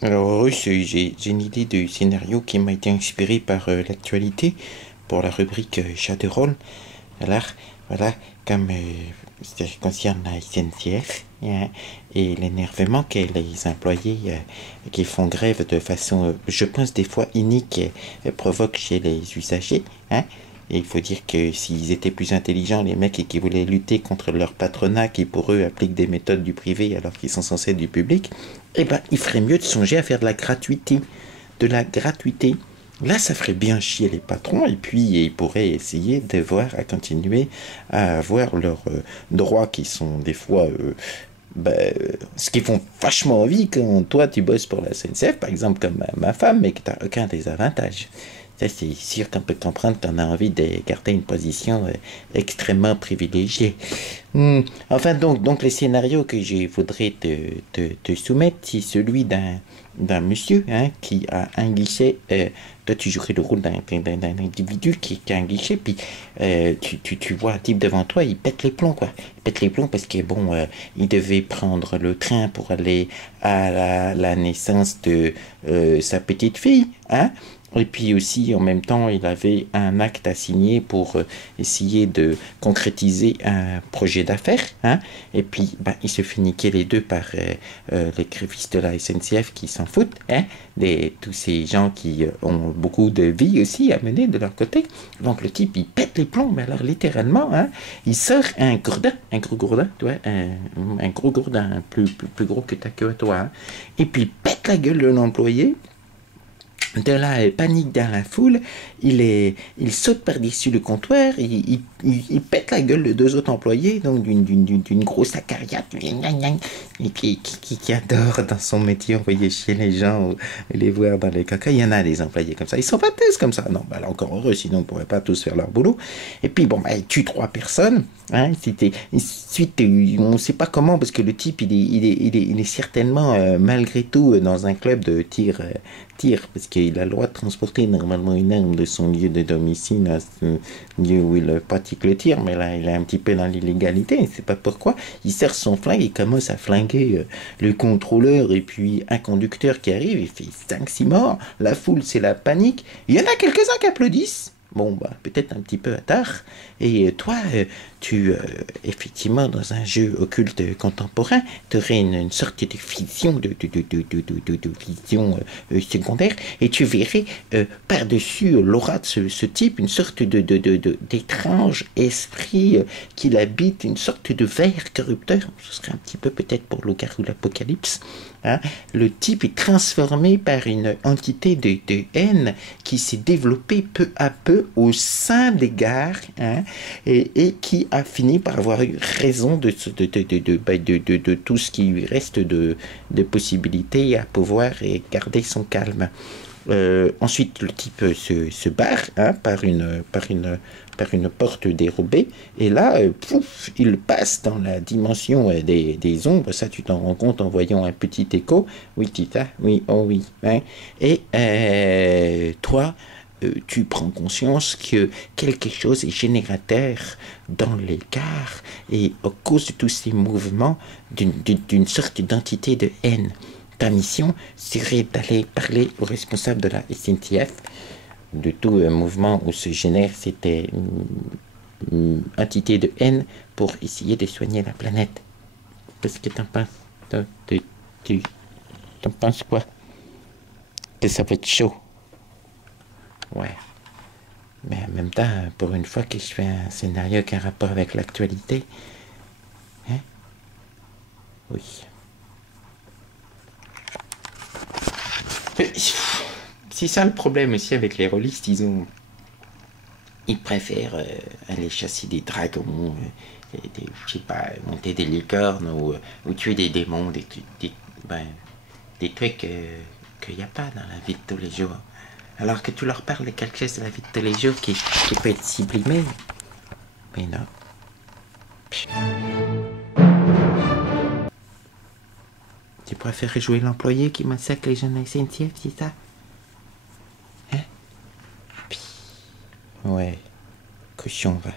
Alors, Russe, j'ai une idée de scénario qui m'a été inspiré par l'actualité pour la rubrique chat de rôle. Alors, voilà, comme ça concerne la SNCF hein, et l'énervement que les employés qui font grève de façon, je pense, des fois inique, provoquent chez les usagers. Hein. Et il faut dire que s'ils étaient plus intelligents, les mecs, et qui voulaient lutter contre leur patronat qui, pour eux, applique des méthodes du privé alors qu'ils sont censés être du public, eh ben, il ferait mieux de songer à faire de la gratuité. De la gratuité. Là, ça ferait bien chier les patrons et puis ils pourraient essayer de voir à continuer à avoir leurs droits qui sont des fois ce qui font vachement envie quand toi tu bosses pour la SNCF, par exemple comme ma femme, mais que tu n'as aucun des avantages. Ça, c'est sûr qu'on peut comprendre qu'on a envie de garder une position extrêmement privilégiée. Enfin, donc les scénarios que je voudrais te soumettre, c'est celui d'un monsieur hein, qui a un guichet. Toi, tu jouerais le rôle d'un individu qui a un guichet, puis tu vois un type devant toi, il pète les plombs, quoi. Il pète les plombs parce que, bon, il devait prendre le train pour aller à la naissance de sa petite fille, hein. Et puis aussi, en même temps, il avait un acte à signer pour essayer de concrétiser un projet d'affaires. Hein. Et puis, ben, il se fait niquer les deux par les grévistes de la SNCF qui s'en foutent. Hein, tous ces gens qui ont beaucoup de vie aussi à mener de leur côté. Donc, le type, il pète les plombs. Mais alors, littéralement, hein, il sort un gros gourdin, tu vois, un gros gourdin, plus gros que ta queue à toi. Hein, et puis, il pète la gueule de l'employé de la panique dans la foule, il saute par-dessus le comptoir, il pète la gueule de deux autres employés, donc d'une grosse acariate, et qui adore dans son métier envoyer chier les gens ou les voir dans les caca. Il y en a des employés comme ça. Ils sont pas tous comme ça. Non, bah là encore heureux, sinon on pourrait pas tous faire leur boulot. Et puis bon, bah, il tue trois personnes. Hein, ensuite, on ne sait pas comment, parce que le type, il est certainement, malgré tout, dans un club de tir, parce qu'il a le droit de transporter normalement une arme de son lieu de domicile à ce lieu où il pratique le tir, mais là, il est un petit peu dans l'illégalité, il ne sait pas pourquoi. Il sert son flingue, il commence à flinguer le contrôleur et puis un conducteur qui arrive, il fait 5-6 morts, la foule, c'est la panique. Il y en a quelques-uns qui applaudissent. Bon, bah, peut-être un petit peu à tard. Et toi, effectivement, dans un jeu occulte contemporain, tu aurais une sorte de vision, de vision secondaire, et tu verrais par-dessus l'aura de ce type une sorte d'étrange esprit qui l'habite, une sorte de ver corrupteur. Ce serait un petit peu peut-être pour Loup-garou l'Apocalypse. Hein. Le type est transformé par une entité de haine qui s'est développée peu à peu au sein des gares hein, et qui a fini par avoir eu raison de tout ce qui lui reste de possibilités à pouvoir garder son calme. Ensuite, le type se barre hein, par une porte dérobée, et là, pouf, il passe dans la dimension des ombres. Ça, tu t'en rends compte en voyant un petit écho. Oui, Tita, oui, oh oui. Hein. Et toi, tu prends conscience que quelque chose est générateur dans les gares, et à cause de tous ces mouvements, d'une sorte d'entité de haine. Ta mission serait d'aller parler aux responsables de la SNCF de tout mouvement où se génère cette entité de haine pour essayer de soigner la planète. Qu'est-ce que t'en penses? T'en penses quoi? Que ça va être chaud. Ouais. Mais en même temps, pour une fois que je fais un scénario qui a un rapport avec l'actualité, hein? Oui. C'est ça le problème aussi avec les rôlistes, ils préfèrent aller chasser des dragons, je sais pas, monter des licornes ou tuer des démons, des trucs qu'il n'y a pas dans la vie de tous les jours. Alors que tu leur parles de quelque chose de la vie de tous les jours qui peut être sublimé. Mais non. Tu préfères jouer l'employé qui massacre les jeunes à SNCF, c'est ça? Hein? Ouais. Cochon, va.